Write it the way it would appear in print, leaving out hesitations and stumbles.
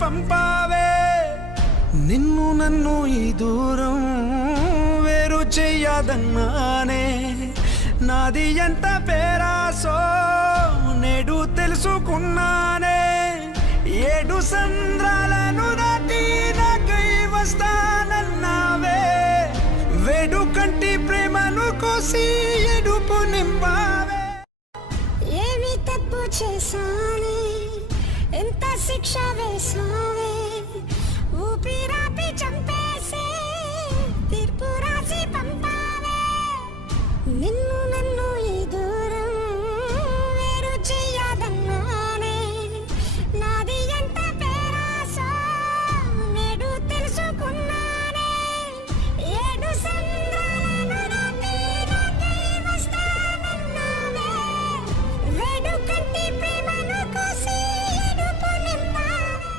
పంపావే. నిన్ను నన్ను ఈ దూరం వేరు చెయ్యదన్నానే. నాది ఎంత పేరాసో నేడు తెలుసుకున్నానే. 7 సంద్రాలను దాటి నాకై వస్తానన్నావే. వేడుకంటి ప్రేమను కోసి ఎడుపు నింపావే. ఏమి తప్పు చేశానే, ఎంత శిక్ష వేశా